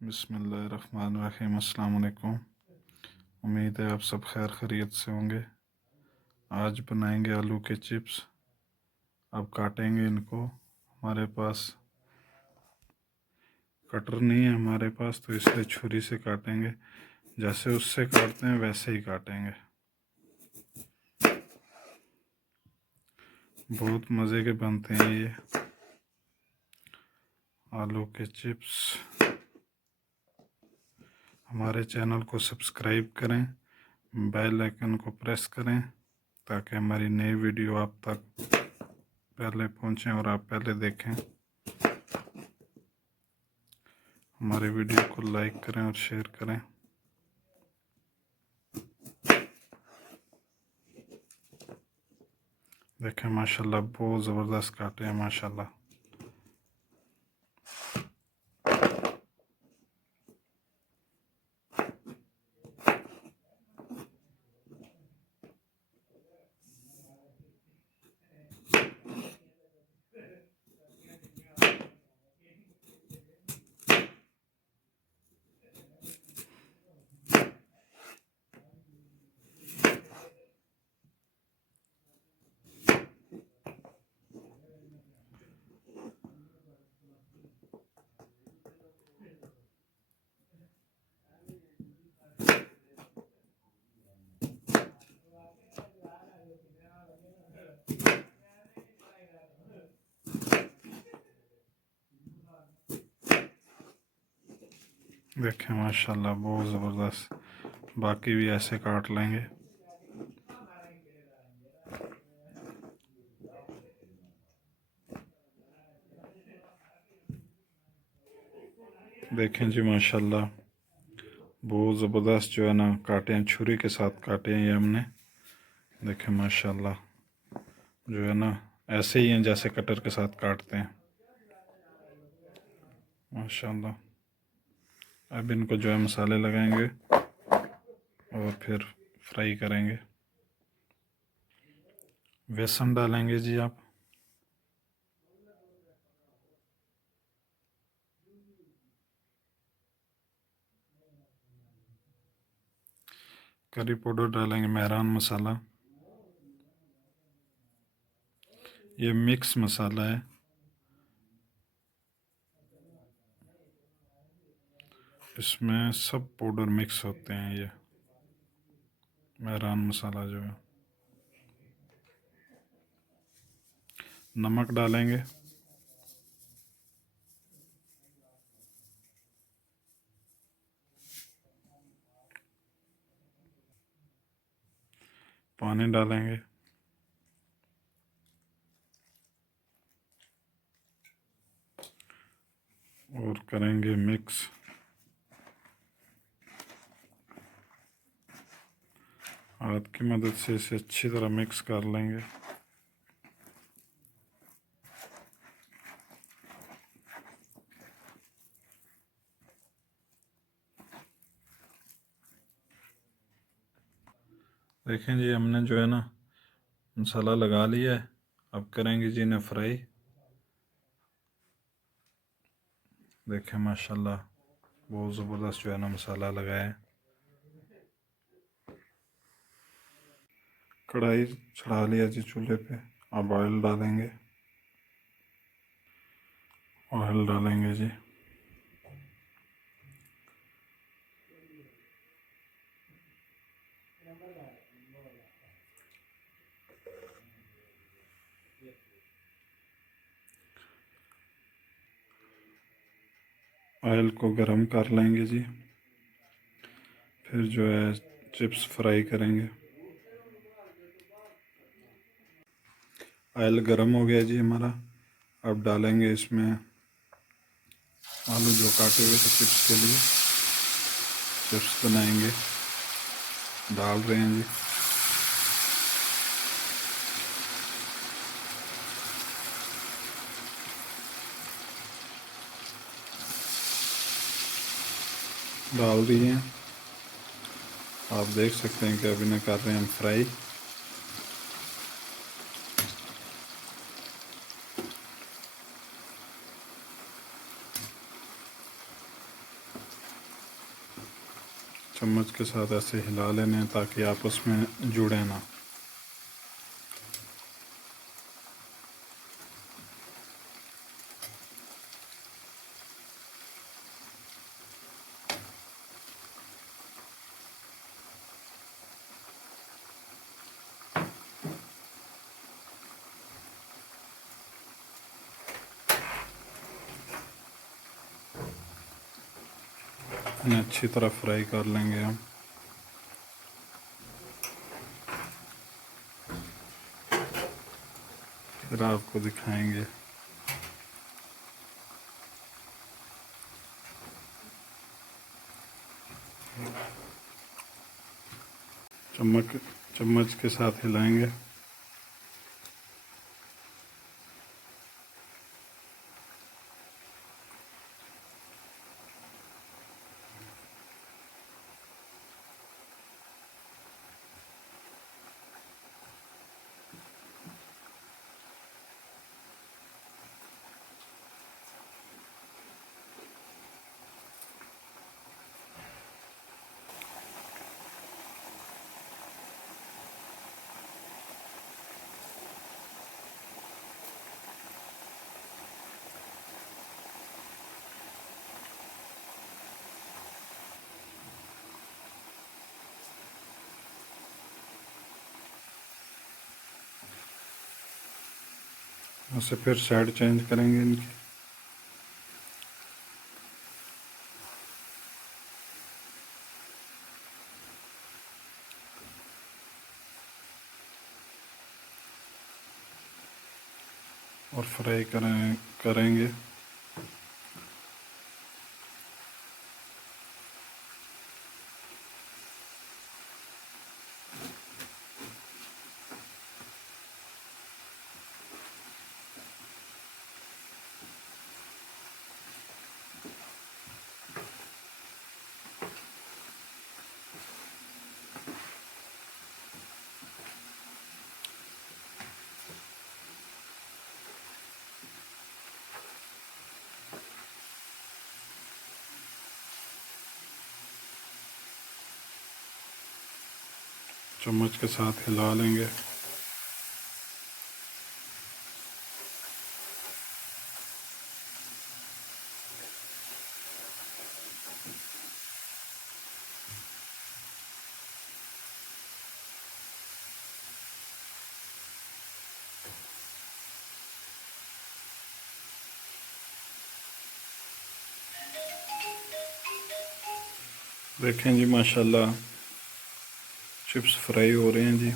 बिस्मिल्लाहिर्रहमानिर्रहीम। अस्सलाम वालेकुम। उम्मीद है आप सब खैर खैरियत से होंगे। आज बनाएंगे आलू के चिप्स। अब काटेंगे इनको। हमारे पास कटर नहीं है हमारे पास, तो इसलिए छुरी से काटेंगे। जैसे उससे काटते हैं वैसे ही काटेंगे। बहुत मज़े के बनते हैं ये आलू के चिप्स। हमारे चैनल को सब्सक्राइब करें, बेल आइकन को प्रेस करें ताकि हमारी नई वीडियो आप तक पहले पहुंचें और आप पहले देखें। हमारे वीडियो को लाइक करें और शेयर करें। देखें माशाल्लाह बहुत ज़बरदस्त काटे हैं माशाल्लाह। देखें माशाल्लाह बहुत ज़बरदस्त। बाकी भी ऐसे काट लेंगे। देखें जी माशाल्लाह बहुत ज़बरदस्त जो है ना काटे हैं, छुरी के साथ काटे हैं ये हमने। देखें माशाल्लाह जो है ना ऐसे ही हैं जैसे कटर के साथ काटते हैं माशाल्लाह। अब इनको जो है मसाले लगाएंगे और फिर फ्राई करेंगे। बेसन डालेंगे जी आप। करी पाउडर डालेंगे, मेहरान मसाला। ये मिक्स मसाला है। इसमें सब पाउडर मिक्स होते हैं। ये मेहरान मसाला जो है। नमक डालेंगे। पानी डालेंगे और करेंगे मिक्स। हाथ की मदद से इसे अच्छी तरह मिक्स कर लेंगे। देखें जी हमने जो है ना मसाला लगा लिया है। अब करेंगे जी इन्हें फ्राई। देखें माशाल्लाह बहुत ज़बरदस्त जो है ना मसाला लगाया है। कढ़ाई चढ़ा लिया जी चूल्हे पे। अब ऑयल डालेंगे। ऑयल डालेंगे जी। ऑयल को गरम कर लेंगे जी। फिर जो है चिप्स फ्राई करेंगे। ऑयल गरम हो गया जी हमारा। अब डालेंगे इसमें आलू जो काटे हुए थे चिप्स के लिए। चिप्स बनाएंगे, डाल रहे हैं जी। डाल दिए हैं। आप देख सकते हैं कि अभी इन्हें कर रहे हैं हम फ्राई। चम्मच के साथ ऐसे हिला लेने हैं ताकि आपस में जुड़े ना। इन्हें अच्छी तरह फ्राई कर लेंगे हम। फिर आपको दिखाएंगे। चम्मच के साथ हिलाएंगे। उससे फिर साइड चेंज करेंगे इनकी। और फ्राई करेंगे। चम्मच के साथ हिला लेंगे। देखें जी, माशाल्लाह चिप्स फ्राई हो रहे हैं जी।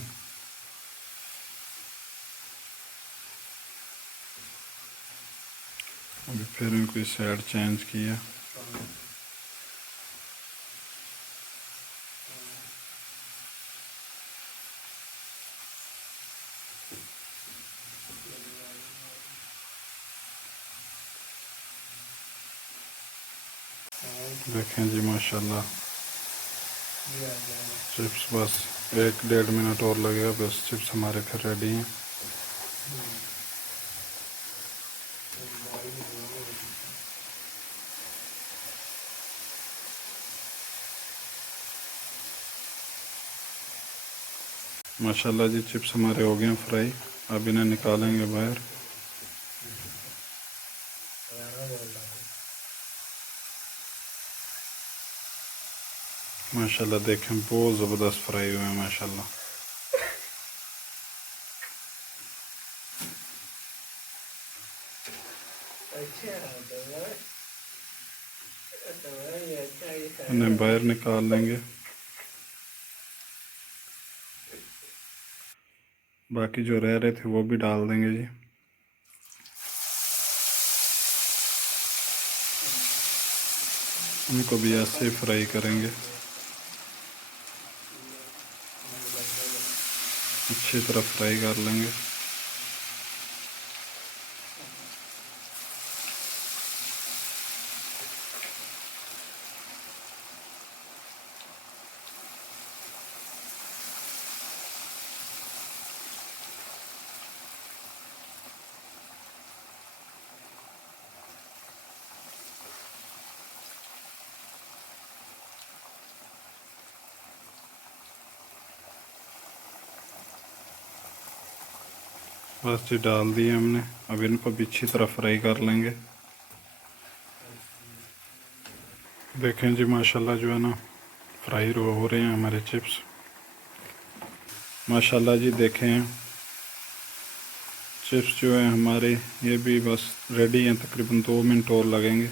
अभी फिर इनको साइड चेंज किया। देखें जी, माशाल्लाह चिप्स बस 1-1.5 मिनट और लगेगा, बस चिप्स हमारे फिर रेडी हैं। माशाल्लाह जी, चिप्स हमारे हो गए हैं फ्राई। अब इन्हें निकालेंगे बाहर। माशाल्लाह देखें, बहुत ज़बरदस्त फ्राई हुए हैं माशाल्लाह। इन्हें बाहर निकाल लेंगे। बाकी जो रह रहे थे वो भी डाल देंगे जी। उनको भी ऐसे फ्राई करेंगे, अच्छी तरह फ्राई कर लेंगे। बस जी डाल दिए हमने। अब इनको भी अच्छी तरह फ्राई कर लेंगे। देखें जी माशाल्लाह जो है ना फ्राई हो रहे हैं हमारे चिप्स। माशाल्लाह जी देखें चिप्स जो है हमारे ये भी बस रेडी हैं। तकरीबन 2 मिनट और लगेंगे,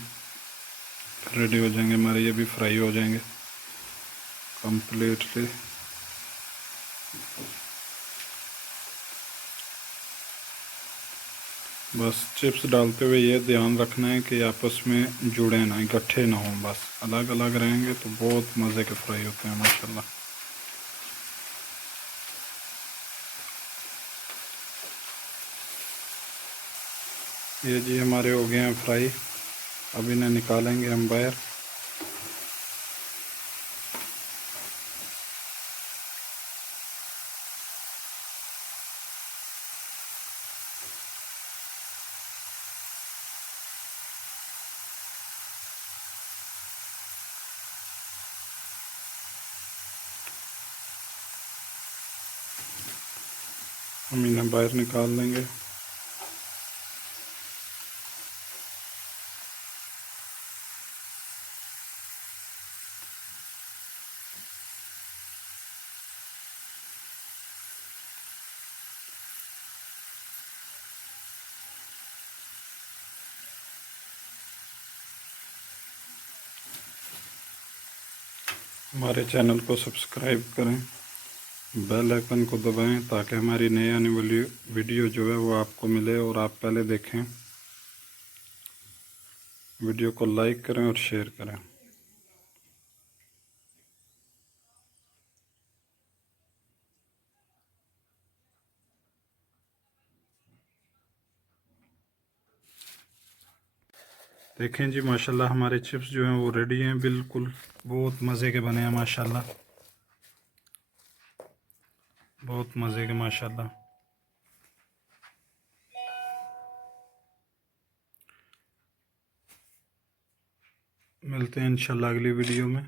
रेडी हो जाएंगे हमारे, ये भी फ्राई हो जाएंगे कम्प्लीटली। बस चिप्स डालते हुए ये ध्यान रखना है कि आपस में जुड़े ना, इकट्ठे ना हों, बस अलग अलग रहेंगे तो बहुत मज़े के फ्राई होते हैं माशाल्लाह। ये जी हमारे हो गए हैं फ्राई। अब इन्हें निकालेंगे हम बाहर। हम इन्हें बाहर निकाल लेंगे। हमारे चैनल को सब्सक्राइब करें, बेल आइकन को दबाएं ताकि हमारी नई आने वाली वीडियो जो है वो आपको मिले और आप पहले देखें। वीडियो को लाइक करें और शेयर करें। देखें जी माशाल्लाह हमारे चिप्स जो हैं वो रेडी हैं बिल्कुल, बहुत मज़े के बने हैं माशाल्लाह, बहुत मज़े के माशाल्लाह। मिलते हैं इंशाल्लाह अगली वीडियो में।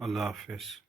अल्लाह हाफिज़।